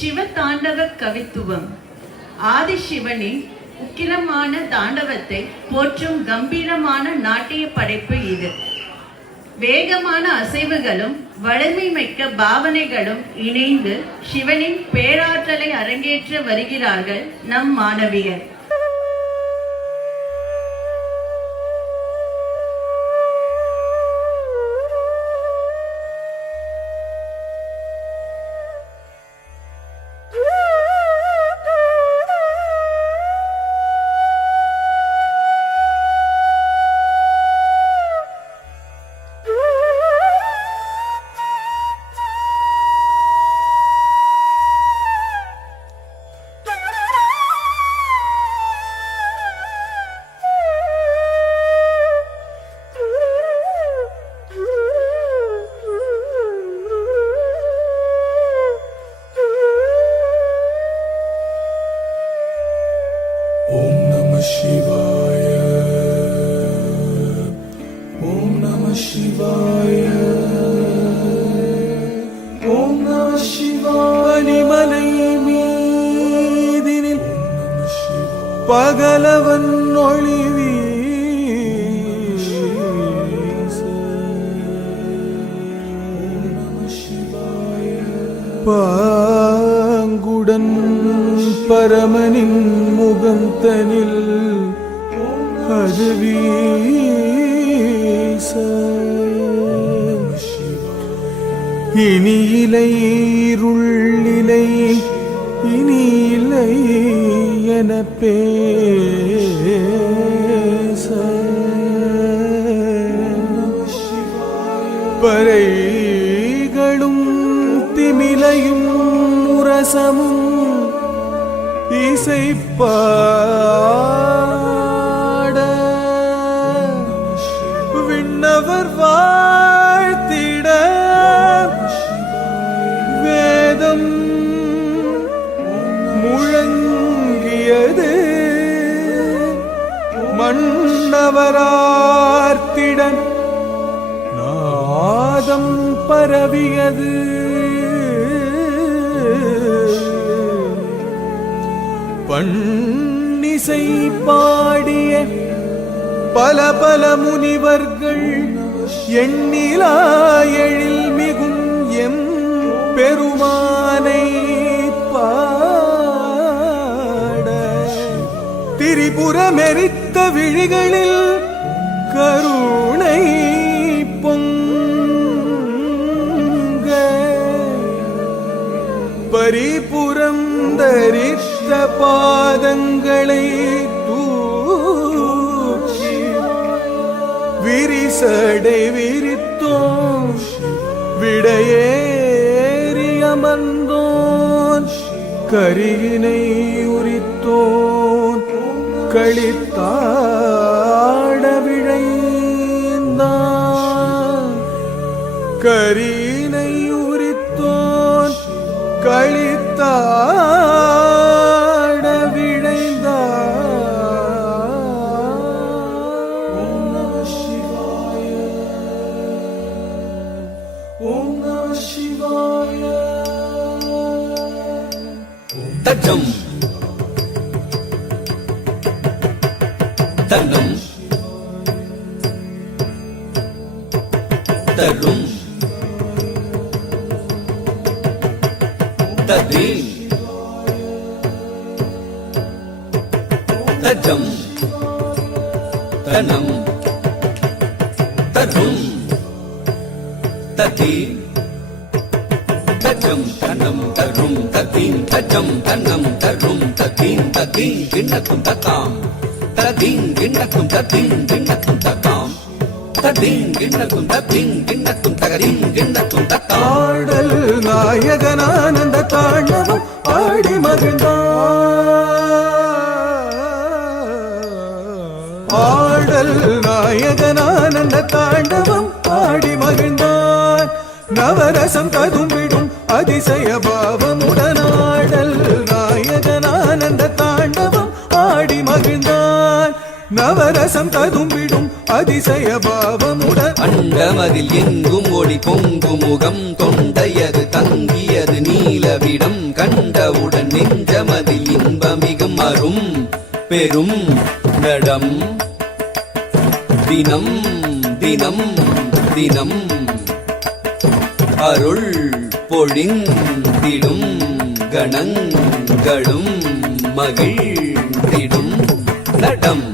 சிவ தாண்டவ கவித்துவம். ஆதிசிவனின் உக்கிரமான தாண்டவத்தை போற்றும் கம்பீரமான நாட்டிய படைப்பு இது. வேகமான அசைவுகளும் வலிமை மிக்க பாவனைகளும் இணைந்து சிவனின் பேராற்றலை அரங்கேற்ற வருகிறார்கள் நம் மாணவியர். பகலவன் ஒளிவி பாங்குடன் பரமனின் முகம் தனில் அது வீச இனி இலை இருளிலை இனி இல்லை என பேச பறைகளும் திமிலையும் முரசமும் இசைப்பாட விண்ணவர் வாழ்த்திட வேதம் முழங்கியது மன்னவரார்த்திடன் நாதம் பரவியது பன்னிசை பாடிய பல பல முனிவர்கள் எண்ணிலா எழில் மிகும் எம் பெருமானை பாட திரிபுரமெரித்த விழிகளில் கருணை பொங்க பரிபுரம் தரித்த பாதங்களை தூக்கி விரிசடை விரித்தோம் விடையேறி அமர்ந்தோன் கரியினை உரித்தோன் களித்தாட விழைந்தான் கரியினை உரித்தோன் களித்தாட விழைந்தான். ஓம் நம சிவாய ஓம் நம சிவாய. தஜம் தன்னம் தரும் ததீம் தஜம் தனம் தரும் ததீம் தஜம் தனம் தரும் ததீம் தஜம் தனம் தரும் ததீம் ததீம் கிண்ணக்கும் தத்தாம் ததீம் கிண்ணக்கும் ததீம் கிண்ணக்கும் தத்தாம் ததீம் கிண்ணக்கும் ததீம் கிண்ணக்கும் தகரீம் கிண்ணக்கும் தத்தாம். ஆடல் நாயகனானந்த தாண்டவம் ஆடி மகிழ்ந்தான். ஆடல் நாயகனானந்த தாண்டவம் ஆடி மகிழ்ந்தான். நவரசம் கதும்பிடும் அதிசய பாவமுடனாடல் நாயகனானந்த தாண்டவம் ஆடி மகிழ்ந்தான். நவரசம் ததும்பிடும் அதிசய பாவமுடன் அண்டமதில் எங்கும் ஒளி பொங்கும் முகம் தொண்டையது தங்கியது நீலவிடம் கண்டவுடன் நெஞ்சமதில் இன்பமிகும் அரும் பெரும் நடம் தினம் தினம் தினம் அருள் பொழிந்திடும் கணங்களும் மகிழ்ந்திடும் நடம்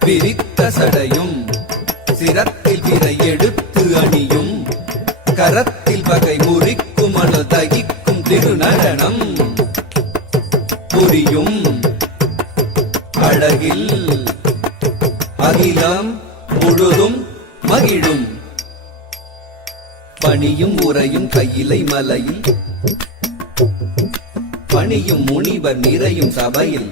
பிரித்த சடையும் சிரத்தில் விரை எடுத்து அணியும் கரத்தில் பகை முறிக்கும் அணு தகிக்கும் திருநடனம் புரியும் அழகில் அகிலம் முழுதும் மகிழும் பணியும் உரையும் கையிலை மலையில் பணியும் முனிவர் நிறையும் சபையில்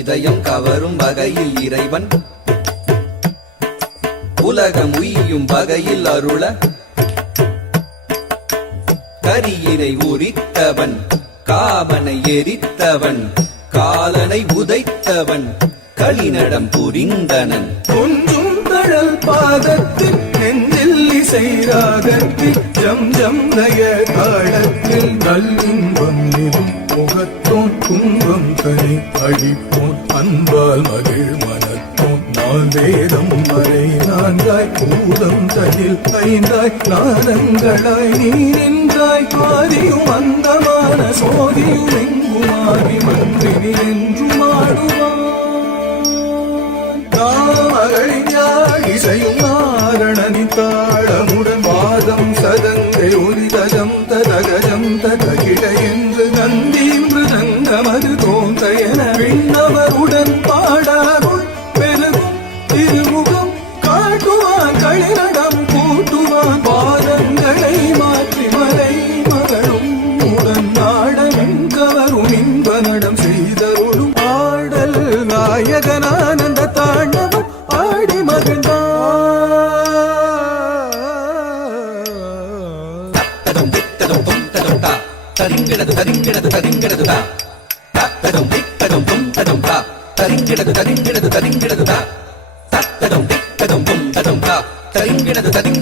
இதயம் கவரும் வகையில் இறைவன் உலகம் உய்யும் வகையில் அருள கரியினை உரித்தவன் காமனை எரித்தவன் காலனை உதைத்தவன் களிநடம் புரிந்தனன் கொஞ்சும் தழல் பாதத்தில் நெஞ்சில் இசை ராகத்தில் ஜம் ஜம் நய தாளத்தில் நல்லின்பம் நிறும் முகத்தோன் கும்பம் கனி அழிப்போன் அன்பால் மகிழ் மனத்தோன் நான் வேதம் வரை நான்காய் பூதம் தனில் ஐந்தாய் நாதங்களாய் நீ நின்றாய் ஆதியும் அந்தமான சோதியும் எங்குமாறி மன்றினி என்றும் ஆடுவான் இசையும் நாரணனி தாளமுடன் வாதம் சதங்கை ஒரு தஜம் ததகஜம் ததகிட என்று நந்தீன்று தங்கமது தோன்ற என விண்ணவருடன் பாடாருள் பெருகும் திருமுகம் காட்டுவான் களிநடம் கூட்டுவான் பாதங்களை மாற்றி மலை மகளும் உடன் நாடகம் கவரும் இன்ப நடம் செய்தருளும் ஆடல் நாயகனானந்த தாண்டவம் ஆடி மகிழ்ந்தான் தத்ததும் தித்ததும் தும் ததும் தா தரிங்கிடது தரிங்கிடது தரிங்கிடது தா தத்ததும் தித்ததும் தும் ததும் தா தரிங்கிடது தரிங்கிடது தரிங்கிடது தா தத்ததும் தித்ததும் தும் ததும் தா தரிங்கிடது தரிங்கிடது